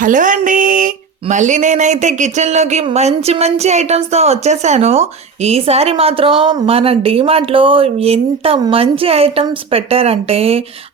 Hello అండి. మళ్ళీ నేనైతే కిచెన్లోకి మంచి మంచి ఐటమ్స్తో వచ్చేసాను. ఈసారి మాత్రం మన డీమార్ట్లో ఎంత మంచి ఐటమ్స్ పెట్టారంటే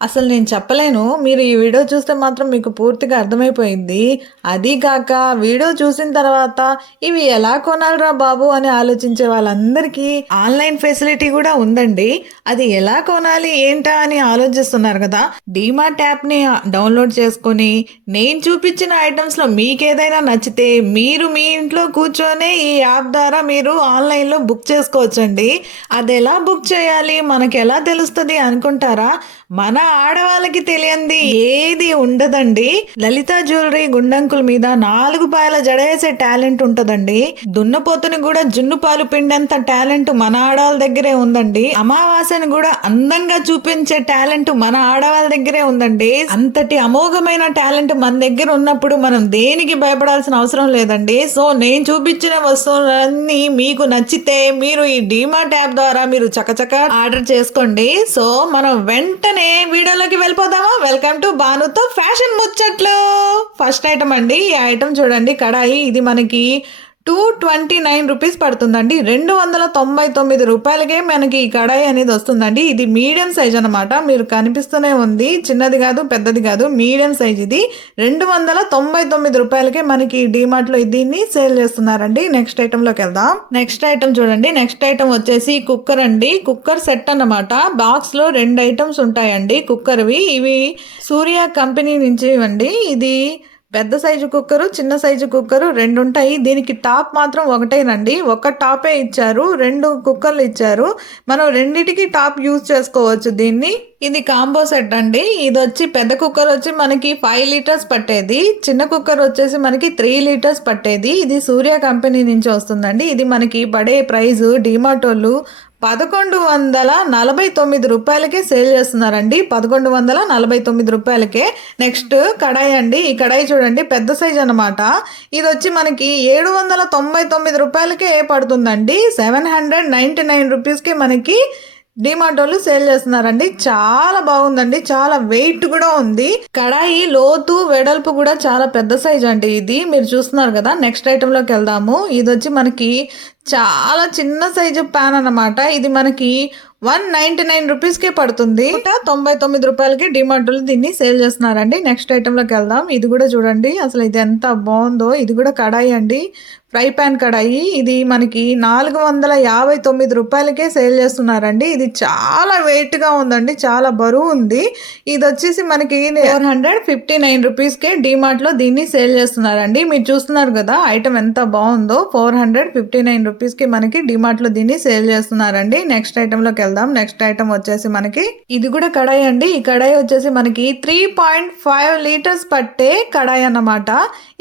అసలు నేను చెప్పలేను. మీరు ఈ వీడియో చూస్తే మాత్రం మీకు పూర్తిగా అర్థమైపోయింది. అది కాక వీడియో చూసిన తర్వాత ఇవి ఎలా కొనాలిరా బాబు అని ఆలోచించే వాళ్ళందరికీ ఆన్లైన్ ఫెసిలిటీ కూడా ఉందండి. అది ఎలా కొనాలి ఏంటా అని ఆలోచిస్తున్నారు కదా, డీమార్ట్ యాప్ని డౌన్లోడ్ చేసుకొని నేను చూపించిన ఐటమ్స్లో మీకు ఏదైనా నచ్చితే మీరు మీ ఇంట్లో కూర్చొని ఈ యాప్ ద్వారా మీరు ఆన్లైన్లో బుక్ చేసుకోవచ్చండి. అది ఎలా బుక్ చేయాలి, మనకి ఎలా తెలుస్తుంది అనుకుంటారా? మన ఆడవాళ్ళకి తెలియంది ఏది ఉండదండి. లలిత జ్యువెలరీ గుండంకుల మీద 4 పాయల జడేసే టాలెంట్ ఉంటదండి. దున్నపోతుని కూడా జున్ను పాలు పిండేంత టాలెంట్ మన ఆడవాళ్ళ దగ్గరే ఉందండి. అమావాస్యని కూడా అందంగా చూపించే టాలెంట్ మన ఆడవాళ్ళ దగ్గరే ఉందండి. అంతటి అమోఘమైన టాలెంట్ మన దగ్గర ఉన్నప్పుడు మనం దేనికి భయపడాల్సిన అవసరం లేదండి. సో నేను చూపించిన వస్తువులన్నీ మీకు నచ్చితే మీరు ఈ డీమార్ట్ యాప్ ద్వారా మీరు చకచక ఆర్డర్ చేసుకోండి. సో మనం వెంటనే వీడియోలోకి వెళ్ళిపోదామా? వెల్కమ్ టు భానుతో ఫ్యాషన్ ముచ్చట్లు. ఫస్ట్ ఐటమ్ అండి. ఈ ఐటమ్ చూడండి, కడాయి. ఇది మనకి 229 రూపీస్ పడుతుందండి. 299 రూపాయలకే మనకి ఈ కడాయి అనేది వస్తుందండి. ఇది మీడియం సైజ్ అనమాట. మీరు కనిపిస్తూనే ఉంది, చిన్నది కాదు పెద్దది కాదు, మీడియం సైజ్. ఇది 299 రూపాయలకే మనకి డిమార్ట్ లో దీన్ని సేల్ చేస్తున్నారండి. నెక్స్ట్ ఐటమ్ లోకి వెళ్దాం. నెక్స్ట్ ఐటమ్ చూడండి. నెక్స్ట్ ఐటమ్ వచ్చేసి కుక్కర్ అండి. కుక్కర్ సెట్ అన్నమాట. బాక్స్ లో 2 ఐటమ్స్ ఉంటాయండి కుక్కర్వి. ఇవి సూర్య కంపెనీ నుంచి ఇవ్వండి. ఇది పెద్ద సైజు కుక్కరు, చిన్న సైజు కుక్కరు 2 ఉంటాయి. దీనికి టాప్ మాత్రం ఒకటేనండి. ఒక టాపే ఇచ్చారు, 2 కుక్కర్లు ఇచ్చారు. మనం రెండిటికి టాప్ యూజ్ చేసుకోవచ్చు దీన్ని. ఇది కాంబో సెట్ అండి. ఇది వచ్చి పెద్ద కుక్కర్ వచ్చి మనకి 5 లీటర్స్ పట్టేది, చిన్న కుక్కర్ వచ్చేసి మనకి 3 లీటర్స్ పట్టేది. ఇది సూర్య కంపెనీ నుంచి వస్తుందండి. ఇది మనకి పడే ప్రైస్ డిమార్ట్ వాళ్ళు 1149 రూపాయలకే సేల్ చేస్తున్నారండి. 1149 రూపాయలకే. నెక్స్ట్ కడాయి అండి. ఈ కడాయి చూడండి, పెద్ద సైజ్ అనమాట. ఇది వచ్చి మనకి 799 రూపాయలకే పడుతుందండి. 799 రూపీస్కి మనకి డిమార్ట్ వాళ్ళు సేల్ చేస్తున్నారండి. చాలా బాగుందండి, చాలా వెయిట్ కూడా ఉంది. కడాయి లోతు వెడల్పు కూడా చాలా పెద్ద సైజ్ అండి. ఇది మీరు చూస్తున్నారు కదా. నెక్స్ట్ ఐటమ్ లోకి వెళ్దాము. ఇది వచ్చి మనకి చాలా చిన్న సైజు ప్యాన్ అన్నమాట. ఇది మనకి 199 రూపీస్కే పడుతుంది. 99 రూపాయలకి డిమార్ట్ వాళ్ళు దీన్ని సేల్ చేస్తున్నారండి. నెక్స్ట్ ఐటమ్ లోకి వెళ్దాం. ఇది కూడా చూడండి, అసలు ఇది ఎంత బాగుందో. ఇది కూడా కడాయి అండి, ఫ్రై పాన్ కడాయి. ఇది మనకి 459 రూపాయలకే సేల్ చేస్తున్నారండి. ఇది చాలా వెయిట్ గా ఉందండి, చాలా బరువు ఉంది. ఇది వచ్చేసి మనకి 459 రూపీస్కే డిమార్ట్ లో దీన్ని సేల్ చేస్తున్నారండి. మీరు చూస్తున్నారు కదా ఐటమ్ ఎంత బాగుందో. 459 రూపీస్కి మనకి డిమార్ట్ లో దీన్ని సేల్ చేస్తున్నారండి. నెక్స్ట్ ఐటమ్ లోకి వెళ్దాం. నెక్స్ట్ ఐటమ్ వచ్చేసి మనకి ఇది కూడా కడాయి అండి. ఈ కడాయి వచ్చేసి మనకి 3.5 లీటర్స్ పట్టే కడాయి అన్నమాట.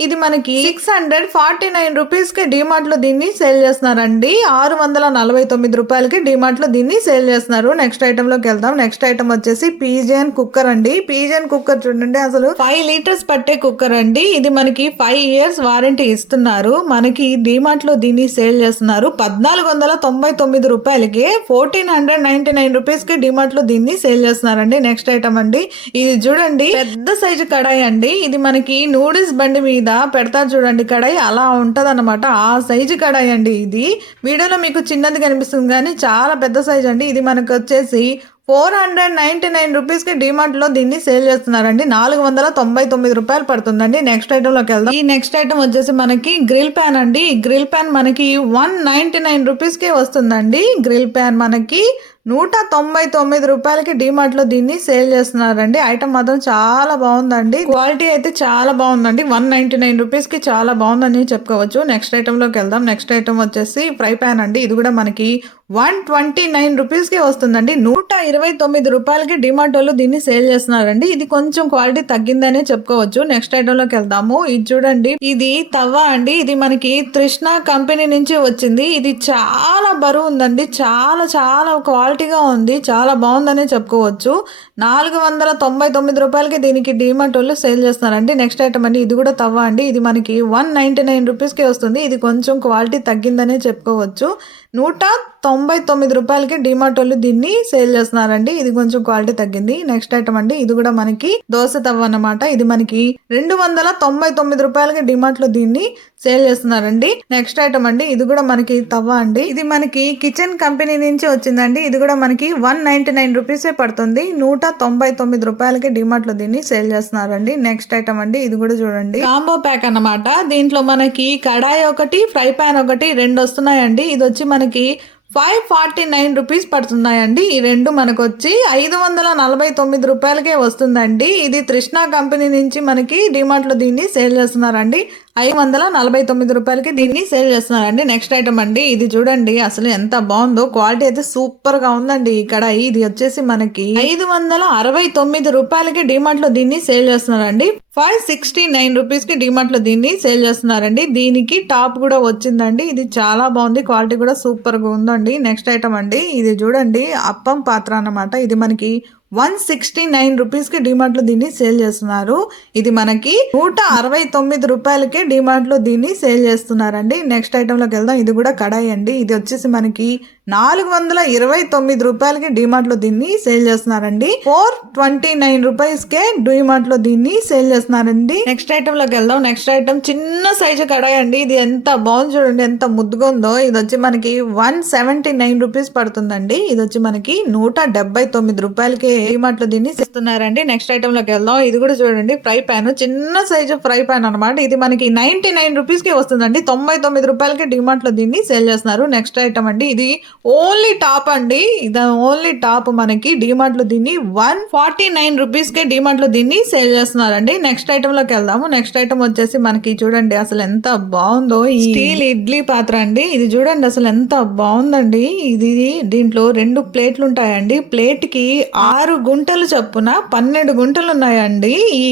ఇది మనకి 649 రూపీస్కి డిమార్ట్ లో దీన్ని సేల్ చేస్తున్నారండి. 649 రూపాయలకి డిమార్ట్ లో దీన్ని సేల్ చేస్తున్నారు. నెక్స్ట్ ఐటమ్ లోకి వెళ్దాం. నెక్స్ట్ ఐటమ్ వచ్చేసి పీజియన్ కుక్కర్ అండి. పీజియన్ కుక్కర్ చూడండి, అసలు 5 లీటర్స్ పట్టే కుక్కర్ అండి. ఇది మనకి 5 ఇయర్స్ వారంటీ ఇస్తున్నారు. మనకి డిమార్ట్ లో దీన్ని సేల్ చేస్తున్నారు 1499 రూపాయలకి. 1499 రూపీస్కి డిమార్ట్ లో దీన్ని సేల్ చేస్తున్నారండి. నెక్స్ట్ ఐటమ్ అండి. ఇది చూడండి, పెద్ద సైజు కడాయి అండి. ఇది మనకి నూడిల్స్ బండి మీద పెడతారు చూడండి కడాయి, అలా ఉంటది అనమాట. ఆ సైజు కడాయి అండి. ఇది వీడియోలో మీకు చిన్నది కనిపిస్తుంది కానీ చాలా పెద్ద సైజ్ అండి. ఇది మనకు వచ్చేసి 499 రూపీస్కి డిమార్ట్ లో దీన్ని సేల్ చేస్తున్నారండి. 499 రూపాయలు పడుతుందండి. నెక్స్ట్ ఐటమ్ లోకి వెళ్దాం. ఈ నెక్స్ట్ ఐటమ్ వచ్చేసి మనకి గ్రిల్ ప్యాన్ అండి. ఈ గ్రిల్ ప్యాన్ మనకి 199 రూపీస్కే వస్తుందండి. గ్రిల్ ప్యాన్ మనకి 199 రూపాయలకి డిమార్ట్ లో దీన్ని సేల్ చేస్తున్నారండి. ఐటమ్ మాత్రం చాలా బాగుందండి, క్వాలిటీ అయితే చాలా బాగుందండి. 199 రూపీస్కి చాలా బాగుందని చెప్పుకోవచ్చు. నెక్స్ట్ ఐటమ్ లోకి వెళ్దాం. నెక్స్ట్ ఐటమ్ వచ్చేసి ఫ్రై ప్యాన్ అండి. ఇది కూడా మనకి 129 రూపీస్కి వస్తుందండి. 129 రూపాయలకి డిమార్ట్ వాళ్ళు దీన్ని సేల్ చేస్తున్నారండి. ఇది కొంచెం క్వాలిటీ తగ్గిందనే చెప్పుకోవచ్చు. నెక్స్ట్ ఐటమ్ లోకి వెళ్దాము. ఇది చూడండి, ఇది తవ్వ అండి. ఇది మనకి తృష్ణ కంపెనీ నుంచి వచ్చింది. ఇది చాలా బరువు ఉందండి, చాలా చాలా క్వాలిటీ క్వాలిటీగా ఉంది, చాలా బాగుందనే చెప్పుకోవచ్చు. 499 రూపాయలకి దీనికి డీమార్ట్ వాళ్ళు సేల్ చేస్తున్నారండి. నెక్స్ట్ ఐటమ్ అండి, ఇది కూడా తవ్వ అండి. ఇది మనకి 199 రూపీస్కి వస్తుంది. ఇది కొంచెం క్వాలిటీ తగ్గిందనే చెప్పుకోవచ్చు. 199 రూపాయలకి డీమార్ట్ వాళ్ళు దీన్ని సేల్ చేస్తున్నారండి. ఇది కొంచెం క్వాలిటీ తగ్గింది. నెక్స్ట్ ఐటమ్ అండి, ఇది కూడా మనకి దోశ తవ్వ అన్నమాట. ఇది మనకి 299 రూపాయలకి డీమార్ట్ లో దీన్ని సేల్ చేస్తున్నారండి. నెక్స్ట్ ఐటమ్ అండి, ఇది కూడా మనకి తవ్వ అండి. ఇది మనకి కిచెన్ కంపెనీ నుంచి వచ్చిందండి. ఇది కూడా మనకి 199 రూపీసే పడుతుంది. 199 రూపాయలకి డీమార్ట్ లో దీన్ని సేల్ చేస్తున్నారండి. నెక్స్ట్ ఐటమ్ అండి, ఇది కూడా చూడండి కాంబో ప్యాక్ అన్నమాట. దీంట్లో మనకి కడాయి ఒకటి, ఫ్రై పాన్ ఒకటి, 2 వస్తున్నాయండి. ఇది వచ్చి మనకి 549 రూపీస్ పడుతున్నాయండి. ఈ రెండు మనకు వచ్చి 549 రూపాయలకే వస్తుందండి. ఇది తృష్ణ కంపెనీ నుంచి మనకి డిమార్ట్ లో దీన్ని సేల్ చేస్తున్నారండి. 549 రూపాయలకి దీన్ని సేల్ చేస్తున్నారండి. నెక్స్ట్ ఐటమ్ అండి, ఇది చూడండి అసలు ఎంత బాగుందో, క్వాలిటీ అయితే సూపర్ గా ఉందండి. ఇక్కడ ఇది వచ్చేసి మనకి 569 రూపాయలకి డిమార్ట్ లో దీన్ని సేల్ చేస్తున్నారండి. 569 రూపీస్ కి డిమార్ట్ లో దీన్ని సేల్ చేస్తున్నారండి. దీనికి టాప్ కూడా వచ్చిందండి. ఇది చాలా బాగుంది, క్వాలిటీ కూడా సూపర్ గా ఉందండి. నెక్స్ట్ ఐటమ్ అండి, ఇది చూడండి అప్పం పాత్ర అన్నమాట. ఇది మనకి 169 రూపీస్ కి డిమార్ట్ లో దీన్ని సేల్ చేస్తున్నారు. ఇది మనకి 169 రూపాయలకే డిమార్ట్ లో దీన్ని సేల్ చేస్తున్నారండి. నెక్స్ట్ ఐటమ్ లోకి వెళ్దాం. ఇది కూడా కడాయి అండి. ఇది వచ్చేసి మనకి 429 రూపాయలకి డిమార్ట్ లో దీన్ని సేల్ చేస్తున్నారండి. 429 రూపీస్ కే డిమార్ట్ లో దీన్ని సేల్ చేస్తున్నారండి. నెక్స్ట్ ఐటమ్ లోకి వెళ్దాం. నెక్స్ట్ ఐటమ్ చిన్న సైజు కడాయి అండి. ఇది ఎంత బాగుంది చూడండి, ఎంత ముద్దుగా ఉందో. ఇది వచ్చి మనకి 179 రూపీస్ పడుతుందండి. ఇది వచ్చి మనకి 179 రూపాయలకి డిమార్ట్ లో దీన్ని ఇస్తున్నారండి. నెక్స్ట్ ఐటమ్ లోకి వెళ్దాం. ఇది కూడా చూడండి ఫ్రై పాన్, చిన్న సైజు ఫ్రై పాన్ అనమాట. ఇది మనకి 99 రూపీస్ కి వస్తుందండి. 99 రూపాయలకి డిమార్ట్ లో దీన్ని సేల్ చేస్తున్నారు. నెక్స్ట్ ఐటమ్ అండి, ఇది ఓన్లీ టాప్ అండి. ఇది ఓన్లీ టాప్ మనకి డిమార్ట్ లో దీన్ని 149 రూపీస్ కి డిమార్ట్ లో దీన్ని సేల్ చేస్తున్నారండి. నెక్స్ట్ ఐటమ్ లోకి వెళ్దాము. నెక్స్ట్ ఐటమ్ వచ్చేసి మనకి చూడండి అసలు ఎంత బాగుందో, ఈ స్టీల్ ఇడ్లీ పాత్ర అండి. ఇది చూడండి అసలు ఎంత బాగుందండి. ఇది దీంట్లో 2 ప్లేట్లు ఉంటాయండి. ప్లేట్ కి 6 గుంటలు చొప్పున 12 గుంటలు ఉన్నాయండి. ఈ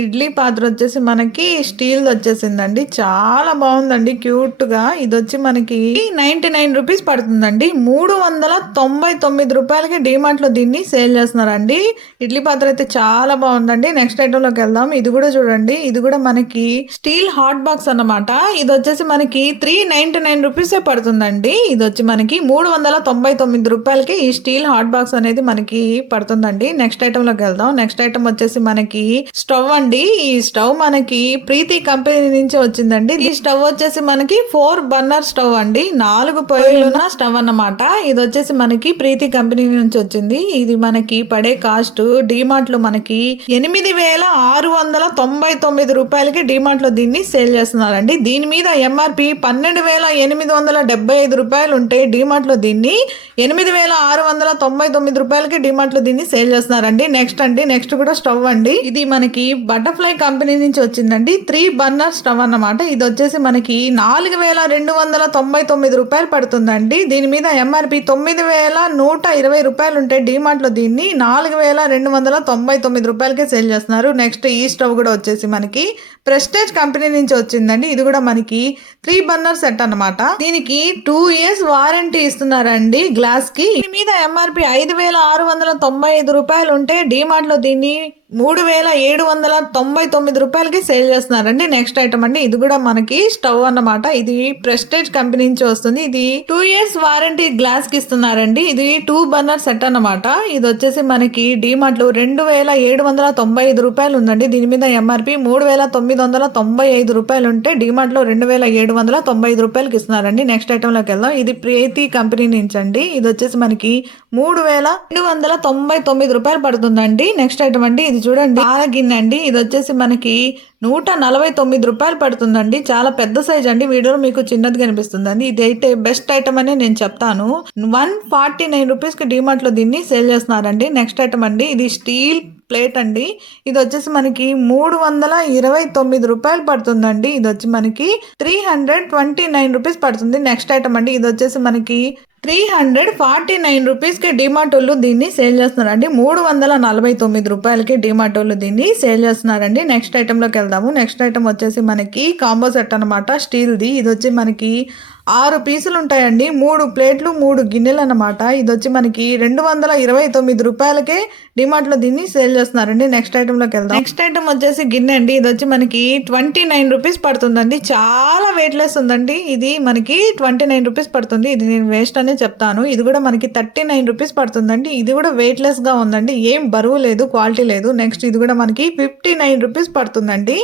ఇడ్లీ పాత్ర వచ్చేసి మనకి స్టీల్ వచ్చేసిందండి. చాలా బాగుందండి, క్యూట్ గా. ఇది వచ్చి మనకి 99 రూపీస్ పడుతుందండి. 399 రూపాయలకి డిమార్ట్ లో దీన్ని సేల్ చేస్తున్నారండి. ఇడ్లీ పాత్ర అయితే చాలా బాగుందండి. నెక్స్ట్ ఐటమ్ లోకి వెళ్దాం. ఇది కూడా చూడండి, ఇది కూడా మనకి స్టీల్ హాట్ బాక్స్ అన్నమాట. ఇది వచ్చేసి మనకి 399 రూపీసే పడుతుందండి. ఇది వచ్చి మనకి 399 రూపాయలకి ఈ స్టీల్ హాట్ బాక్స్ అనేది మనకి పడుతుందండి. నెక్స్ట్ ఐటమ్ లోకి వెళ్దాం. నెక్స్ట్ ఐటమ్ వచ్చేసి మనకి స్టవ్ అండి. ఈ స్టవ్ మనకి ప్రీతి కంపెనీ నుంచి వచ్చిందండి. ఈ స్టవ్ వచ్చేసి మనకి 4 బర్నర్ స్టవ్ అండి. 4 పొయ్యిలున్న స్టవ్ అన్నమాట. ఇది వచ్చేసి మనకి ప్రీతి కంపెనీ నుంచి వచ్చింది. ఇది మనకి పడే కాస్ట్ డిమార్ట్ లో మనకి 8699 రూపాయలకి డిమార్ట్ లో దీన్ని సేల్ చేస్తున్నారండి. దీని మీద ఎంఆర్పి 12875 రూపాయలు ఉంటే డిమార్ట్ లో దీన్ని 8699 రూపాయలకి డిమార్ట్ లో దీన్ని సేల్ చేస్తున్నారండి. నెక్స్ట్ అండి, నెక్స్ట్ కూడా స్టవ్ అండి. ఇది మనకి బటర్ఫ్లై కంపెనీ నుంచి వచ్చిందండి. 3 బర్నర్ స్టవ్ అన్నమాట. ఇది వచ్చేసి మనకి 4299 రూపాయలు పడుతుందండి. దీని మీద ఎంఆర్పి 9120 రూపాయలు ఉంటే డిమార్ట్ లో దీన్ని 4299 రూపాయలకే సేల్ చేస్తున్నారు. నెక్స్ట్ ఈ స్టవ్ కూడా వచ్చేసి మనకి ప్రెస్టేజ్ కంపెనీ నుంచి వచ్చిందండి. ఇది కూడా మనకి 3 బర్నర్ సెట్ అన్నమాట. దీనికి 2 years వారంటీ ఇస్తున్నారండి గ్లాస్ కి. దీని మీద ఎంఆర్పి 5695 రూపాయలు ఉంటే డిమార్ట్ లో దీన్ని 3799 రూపాయలకి సేల్ చేస్తున్నారండి. నెక్స్ట్ ఐటమ్ అండి, ఇది కూడా మనకి స్టవ్ అన్నమాట. ఇది ప్రెస్టేజ్ కంపెనీ నుంచి వస్తుంది. ఇది 2 years వారంటీ గ్లాస్ కి ఇస్తున్నారండి. ఇది 2 బర్నర్ సెట్ అన్నమాట. ఇది వచ్చేసి మనకి డిమార్ట్ లో 2795 రూపాయలు ఉందండి. దీని మీద ఎంఆర్పి 3995 రూపాయలు ఉంటే డిమార్ట్ లో 2795 రూపాయలకి ఇస్తున్నారండి. నెక్స్ట్ ఐటమ్ లోకి వెళ్దాం. ఇది ప్రీతి కంపెనీ నుంచి అండి. ఇది వచ్చేసి మనకి 3299 రూపాయలు పడుతుందండి. నెక్స్ట్ ఐటమ్ అండి, ఇది చూడండి పాల గిన్నె అండి. ఇది వచ్చేసి మనకి 149 రూపాయలు పడుతుందండి. చాలా పెద్ద సైజ్ అండి. వీడియోలో మీకు చిన్నది కనిపిస్తుందండి. ఇది అయితే బెస్ట్ ఐటమ్ అని నేను చెప్తాను. 149 రూపీస్ కి డిమార్ట్ లో దీన్ని సేల్ చేస్తున్నారండి. నెక్స్ట్ ఐటమ్ అండి, ఇది స్టీల్ ప్లేట్ అండి. ఇది వచ్చేసి మనకి 329 రూపాయలు పడుతుందండి. ఇది వచ్చి మనకి 329 రూపీస్ పడుతుంది. నెక్స్ట్ ఐటమ్ అండి, ఇది వచ్చేసి మనకి 349 రూపీస్ కి డిమార్ట్ వాళ్ళు దీన్ని సేల్ చేస్తున్నారండి. 349 రూపాయలకి డిమార్ట్ వాళ్ళు దీన్ని సేల్ చేస్తున్నారండి. నెక్స్ట్ ఐటమ్ లోకి వెళ్దాము. నెక్స్ట్ ఐటమ్ వచ్చేసి మనకి కాంబో సెట్ అనమాట, స్టీల్ ది. ఇది వచ్చి మనకి 6 పీసులు ఉంటాయండి. 3 ప్లేట్లు 3 గిన్నెలు అన్నమాట. ఇది వచ్చి మనకి 229 రూపాయలకే డిమార్ట్లో దీన్ని సేల్ చేస్తున్నారండి. నెక్స్ట్ ఐటెంలోకి వెళ్దాం. నెక్స్ట్ ఐటమ్ వచ్చేసి గిన్నె అండి. ఇది వచ్చి మనకి 29 రూపీస్ పడుతుందండి. చాలా వెయిట్ లెస్ ఉందండి. ఇది మనకి 29 రూపీస్ పడుతుంది. ఇది నేను వేస్ట్ అనే చెప్తాను. ఇది కూడా మనకి 39 రూపీస్ పడుతుందండి. ఇది కూడా వెయిట్ లెస్ గా ఉందండి. ఏం బరువు లేదు, క్వాలిటీ లేదు. నెక్స్ట్ ఇది కూడా మనకి 59 రూపీస్ పడుతుందండి.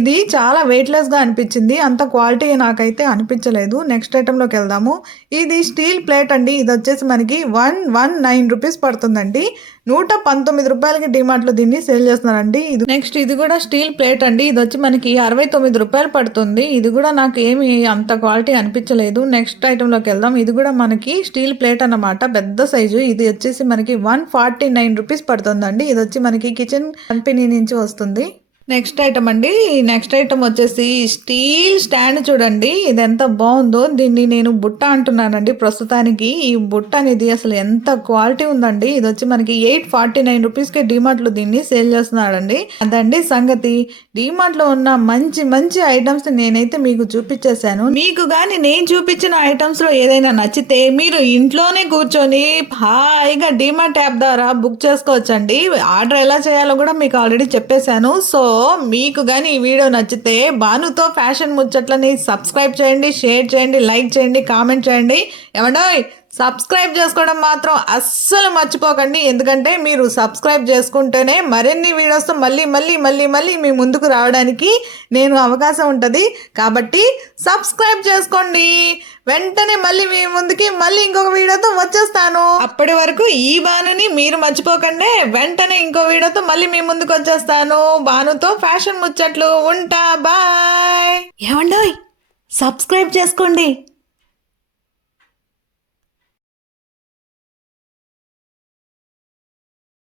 ఇది చాలా వెయిట్ లెస్ గా అనిపించింది. అంత క్వాలిటీ నాకైతే అనిపించలేదు. నెక్స్ట్ ఐటెంలోకి వెళ్దాము. ఇది స్టీల్ ప్లేట్ అండి. ఇది వచ్చేసి మనకి 119 రూపీస్ పడుతుందండి. 119 రూపాయలకి డిమార్ట్లో దీన్ని సేల్ చేస్తున్నారండి. ఇది నెక్స్ట్ ఇది కూడా స్టీల్ ప్లేట్ అండి. ఇది వచ్చి మనకి 69 రూపాయలు పడుతుంది. ఇది కూడా నాకు ఏమి అంత క్వాలిటీ అనిపించలేదు. నెక్స్ట్ ఐటెంలోకి వెళ్దాం. ఇది కూడా మనకి స్టీల్ ప్లేట్ అన్నమాట, పెద్ద సైజు. ఇది వచ్చేసి మనకి 149 రూపీస్ పడుతుందండి. ఇది వచ్చి మనకి కిచెన్ కంపెనీ నుంచి వస్తుంది. నెక్స్ట్ ఐటమ్ అండి. నెక్స్ట్ ఐటమ్ వచ్చేసి స్టీల్ స్టాండ్ చూడండి. ఇది ఎంత బాగుందో. దీన్ని నేను బుట్ట అంటున్నానండి ప్రస్తుతానికి. ఈ బుట్ట అనేది అసలు ఎంత క్వాలిటీ ఉందండి. ఇది వచ్చి మనకి 849 రూపీస్కి డిమార్ట్లో దీన్ని సేల్ చేస్తున్నాడండి. అదండి సంగతి. డిమార్ట్లో ఉన్న మంచి మంచి ఐటమ్స్ నేనైతే మీకు చూపించేశాను. మీకు కానీ నేను చూపించిన ఐటమ్స్ లో ఏదైనా నచ్చితే మీరు ఇంట్లోనే కూర్చొని హాయిగా డిమార్ట్ యాప్ ద్వారా బుక్ చేసుకోవచ్చండి. ఆర్డర్ ఎలా చేయాలో కూడా మీకు ఆల్రెడీ చెప్పేశాను. సో మీకు కానీ ఈ వీడియో నచ్చితే భానుతో ఫ్యాషన్ ముచ్చట్లని సబ్స్క్రైబ్ చేయండి, షేర్ చేయండి, లైక్ చేయండి, కామెంట్ చేయండి. ఏమండో సబ్స్క్రైబ్ చేసుకోవడం మాత్రం అస్సలు మర్చిపోకండి. ఎందుకంటే మీరు సబ్స్క్రైబ్ చేసుకుంటేనే మరిన్ని వీడియోస్తో మళ్ళీ మీ ముందుకు రావడానికి నేను అవకాశం ఉంటుంది. కాబట్టి సబ్స్క్రైబ్ చేసుకోండి. వెంటనే మళ్ళీ మీ ముందుకి ఇంకొక వీడియోతో వచ్చేస్తాను. అప్పటి వరకు ఈ భానుని మీరు మర్చిపోకండి. వెంటనే ఇంకో వీడియోతో మళ్ళీ మీ ముందుకు వచ్చేస్తాను. భానుతో ఫ్యాషన్ ముచ్చట్లు. ఉంటా, బాయ్. ఏమండోయ్ సబ్స్క్రైబ్ చేసుకోండి.